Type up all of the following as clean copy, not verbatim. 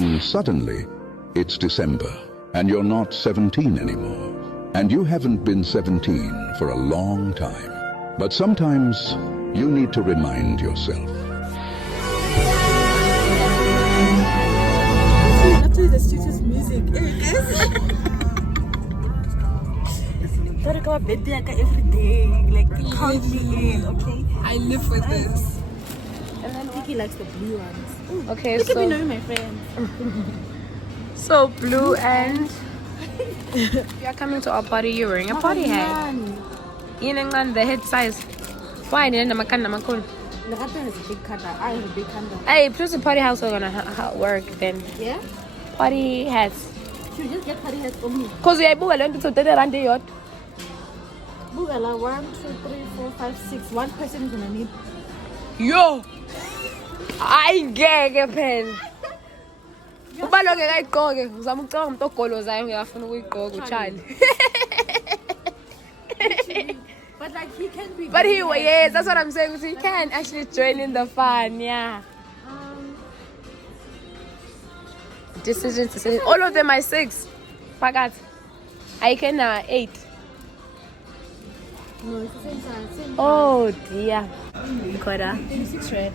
And suddenly, it's December, and you're not 17 anymore. And you haven't been 17 for a long time. But sometimes, you need to remind yourself. After the stupidest music, gotta go to bed like every day, like count me in, okay? I live for this. And then Vicky likes the blue ones. Ooh, Okay, look so at me knowing my friend. so blue and you're coming to our party. You're wearing a party hat. And the head size. Why didn't I can The hat has a big cutter. I have a big cutter. Hey, plus the party house are gonna work then. Yeah? Party hats. Should we just get party hats only? Cause we are going to take around the yacht. Bugala, 1, 2, 3, 4, 5, 6. One person is gonna need. Yo! I get a pen. Ubaloke kayigqoke uzama ucela umuntu ogolozayo ngiyafuna ukuyigqoka uCharlie. But like he can be. But yes, that's what I'm saying. So he can actually join in the fun, yeah. Decisions. All of them are 6. Pagat. I can 8. No, it's the same size. Oh dear. Koda. 26 red.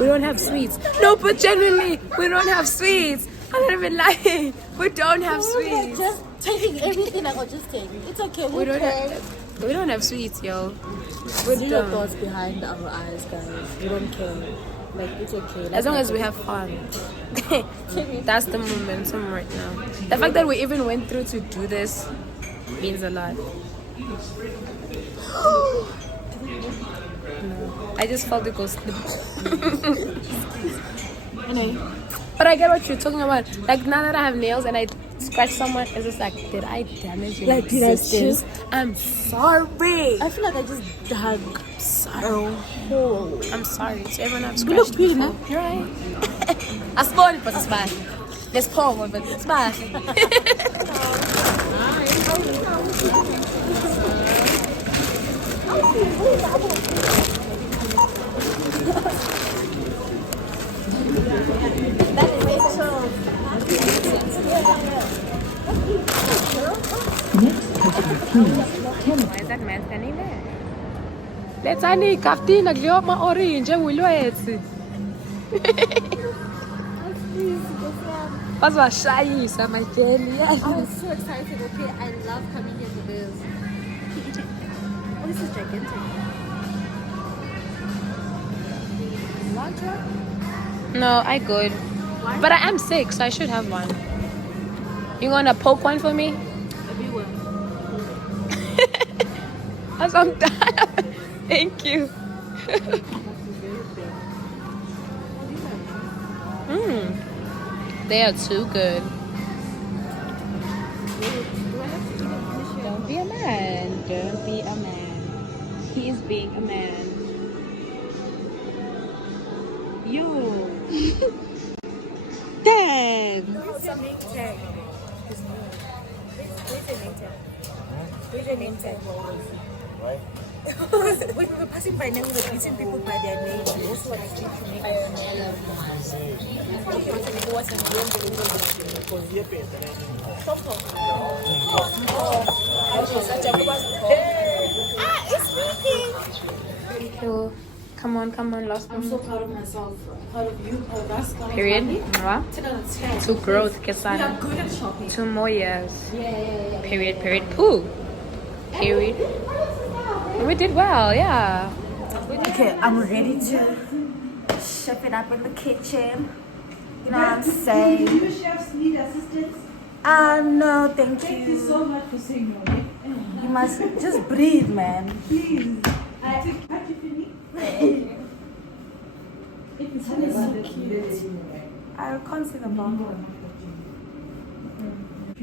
We don't have sweets. No, but genuinely, we don't have sweets. I'm not even lying. We don't have sweets. Just taking everything I got, just take. It's okay. We don't have sweets, yo. We zero thoughts behind our eyes, guys. We don't care. Like it's okay. Like, as long as we have fun. That's the momentum right now. The fact that we even went through to do this means a lot. No, I just felt it go slip. But I get what you're talking about. Like now that I have nails and I scratch someone, it's just like, did I damage your existence? I'm sorry. I feel like I just dug a hole. I'm sorry. So everyone I've You scratched. look good, huh? You're right. I spawned it, but it's fine. Let's pour one, but it's fine. Why is that man standing there? Let's ani kaftina gliyoma orange ngulwethu. Bazashayisa my girl. I was so excited. Okay, I love coming here for this. Oh, this is gigantic. No, I good. Why? But I am sick, so I should have one. You gonna poke one for me? Everywhere. As I'm done. Thank you. They are too good. Don't be a man. Don't be a man. He is being a man. You. Damn. Where's your name tag? Where's your name tag? Right? When we were passing by now, we were greeting people by their names. We also want to greet you by your name. It's sleeping. Thank you. Come on, lost I'm so proud of myself, proud of you, proud of us. period. 10 out of 10. To growth, We are Kesana. good at shopping. 2 more years. Yeah. Period. Pooh. Period. We did well, yeah. Okay, I'm ready to chef it up in the kitchen. You know what I'm saying? Do you chefs need assistance? No, thank Thank you you. so much for saying no. You must just breathe, man. Please. I take what you finish. It's so cute. I can't see the bumper.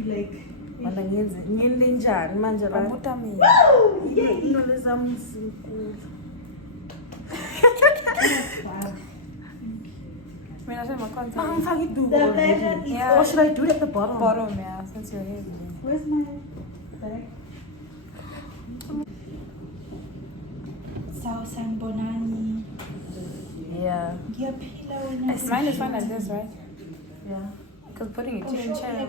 Like, Mana ngiyenze njani manje la? Bamuta mina. Into lezami zinkulu. Mina semakhona. Angifaki iduku. The pleasure is Or should I do it at the bottom? Bottom, yeah, since you're here. where's my bag? Sao Sanbonani. Yeah. Your pillow and Mine is fine like this, right? Yeah. Because putting a tissue chair.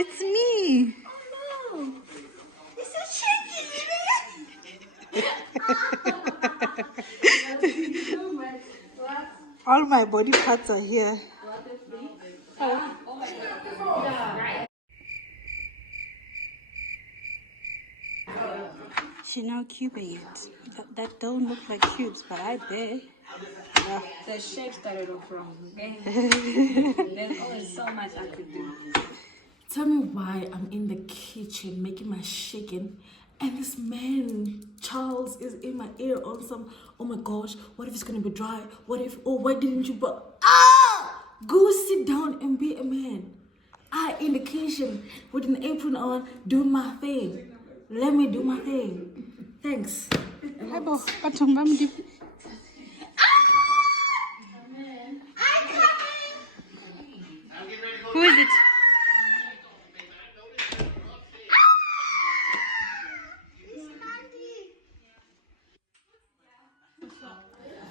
It's me. All my body parts are here. She now cubing it. That don't look like cubes, but I bet. Yeah. The shape started off wrong, okay? There's always so much I could do. Tell me why I'm in the kitchen making my chicken and this man, Charles, is in my ear on some, oh my gosh, what if it's gonna be dry? What if, oh, why didn't you, go sit down and be a man. I in the kitchen with an apron on, doing my thing. Let me do my thing. Thanks. Who is it?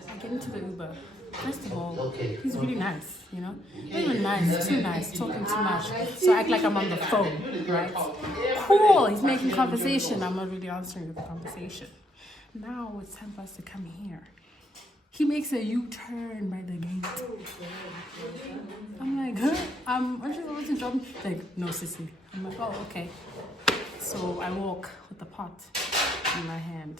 I get into the Uber. First of all, he's really nice, you know? Not even nice, too nice, talking too much. So I act like I'm on the phone, right? Cool, he's making conversation. I'm not really answering the conversation. Now it's time for us to come here. He makes a U-turn by the gate. I'm like, huh? Aren't you supposed to drop me? Like, no, sissy. I'm like, oh, okay. So I walk with the pot in my hand.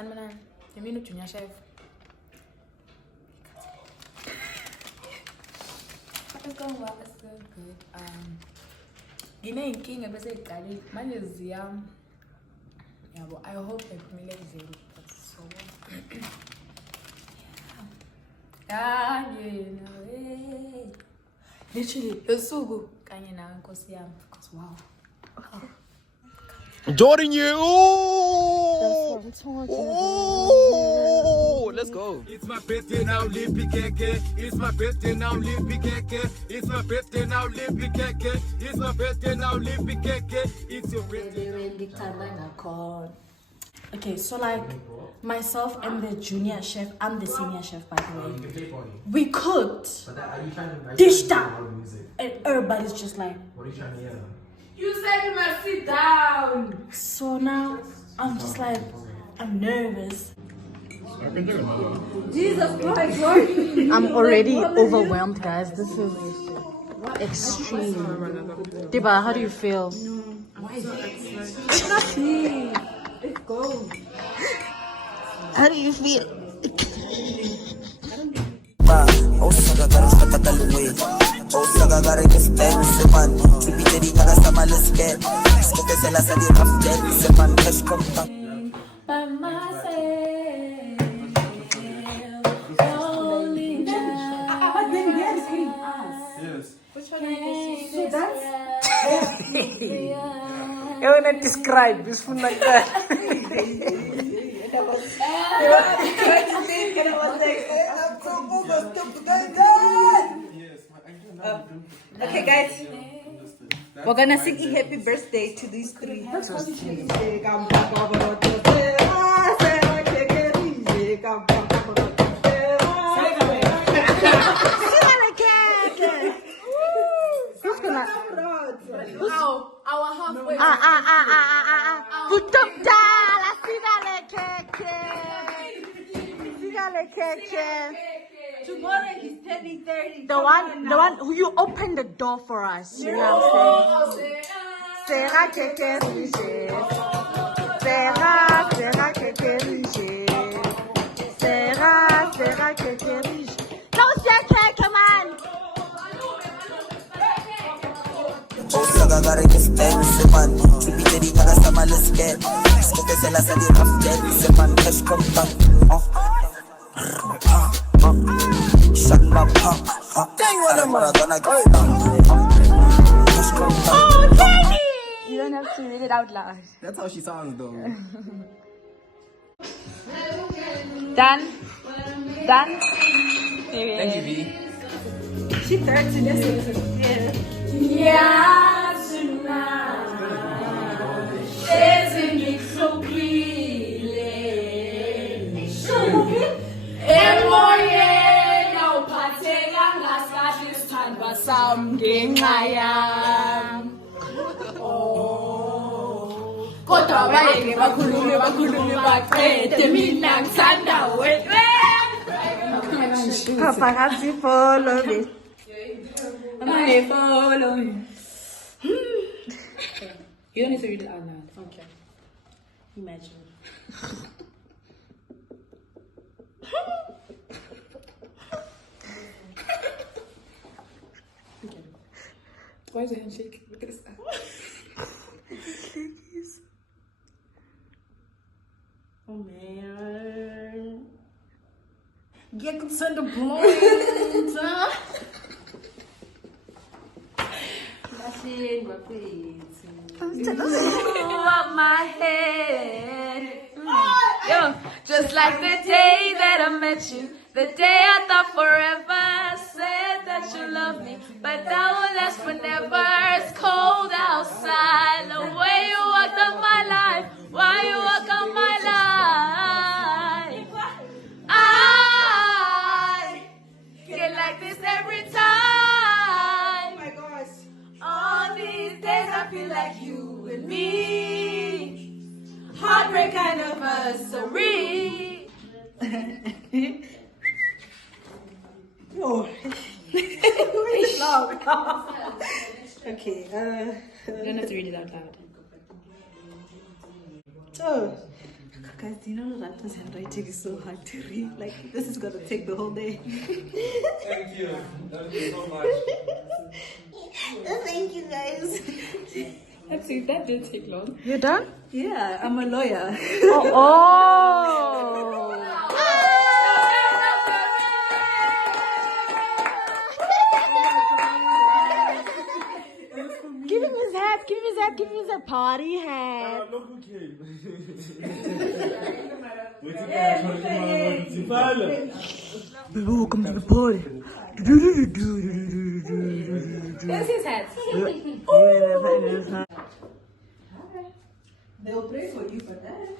Sanmana, you mean junior chef? It's going well, it's going good. Guinea King, I say, mine is yeah, but I hope that Mila is able to so yeah, literally, it's so good. Can you now because wow. Jordan, you. Oh, let's go. It's my birthday now, lippy cake. It's my birthday now, lippy cake. It's my birthday now, lippy cake. It's my birthday now, lippy cake. It's your birthday. Okay, so like myself and the junior chef, I'm the senior chef by the way. We cooked, dished up, and everybody's just like, What are you trying to hear? You said you must sit down. so now I'm just like, I'm nervous. Jesus Christ, what? I'm already overwhelmed, guys. This is extreme. Diba, how do you feel? How do you feel? By myself, only I want to describe this one like that. Okay, guys. We're gonna sing a happy birthday to these three. Our halfway. Tomorrow he's turning 30. The one who you opened the door for us. You know what I'm saying? Serra keke riche. Serra keke riche. Serra keke riche. No, keke, come on. dog, I gotta get expensive, man. To be the nigga, some a let's get. Smoke a cellar, so they rough dead, man. Cash come back. Shut my pop. Dang, what am I gonna get down? Cash come back. You don't have to read it out loud. That's how she sounds, though. Done? Done? Thank you, B. She third to this. Yeah, tonight. Isn't it so clearly? Emoyeni awuphatheka ngasikhathi isithandwa sami ngenxa yami. Kodwa bayeke bakhulume baqede mina ngithanda wena. Paparazzi follow me. I follow you. You don't need to read it out loud. Okay. Imagine. Okay. Why is your hand shaking? Look at this. Oh man. Get to the point. Flashing my face. Up my head. Yo, just like the day that I met you, the day I thought forever said that you love me, but that will last forever. It's cold outside. The way you walked up my life, why you walk up my life? I get like this every time. Oh my gosh. All these days I feel like you and me. Heartbreak anniversary. Oh. It's long. Okay. You don't have to read it out loud. So, guys, do you know that this handwriting is so hard to read? Like, this is gonna take the whole day. Thank you. Thank you so much. Thank you, guys. Actually, that did take long. You're done? Yeah, I'm a lawyer. Oh. Give him his hat, give him his hat, give him his party hat. Look who came. Baby, welcome to the party. Where's his hat? They'll pray for you for that.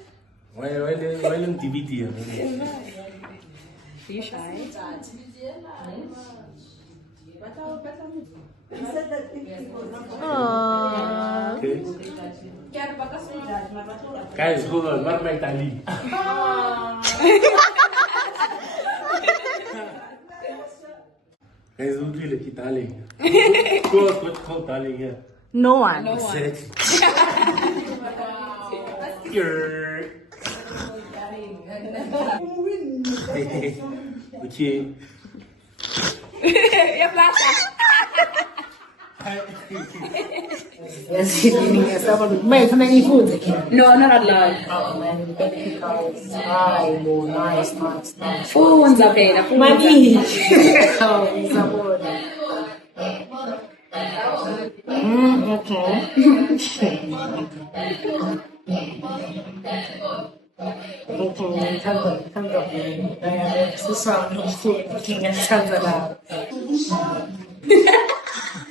Why yung TVT? Are you shy? He said that if people Guys, hold on. What my tali? Guys, don't feel like tali. What's called tali here? No one. Exactly. Okay. No, not out loud. Phones are paid. Money.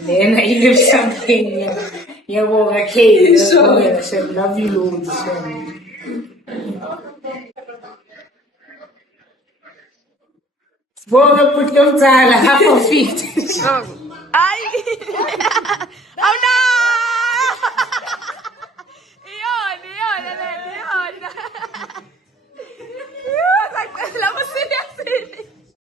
Then I give something. You walk a cake. So love you loads. Walk put your half of feet.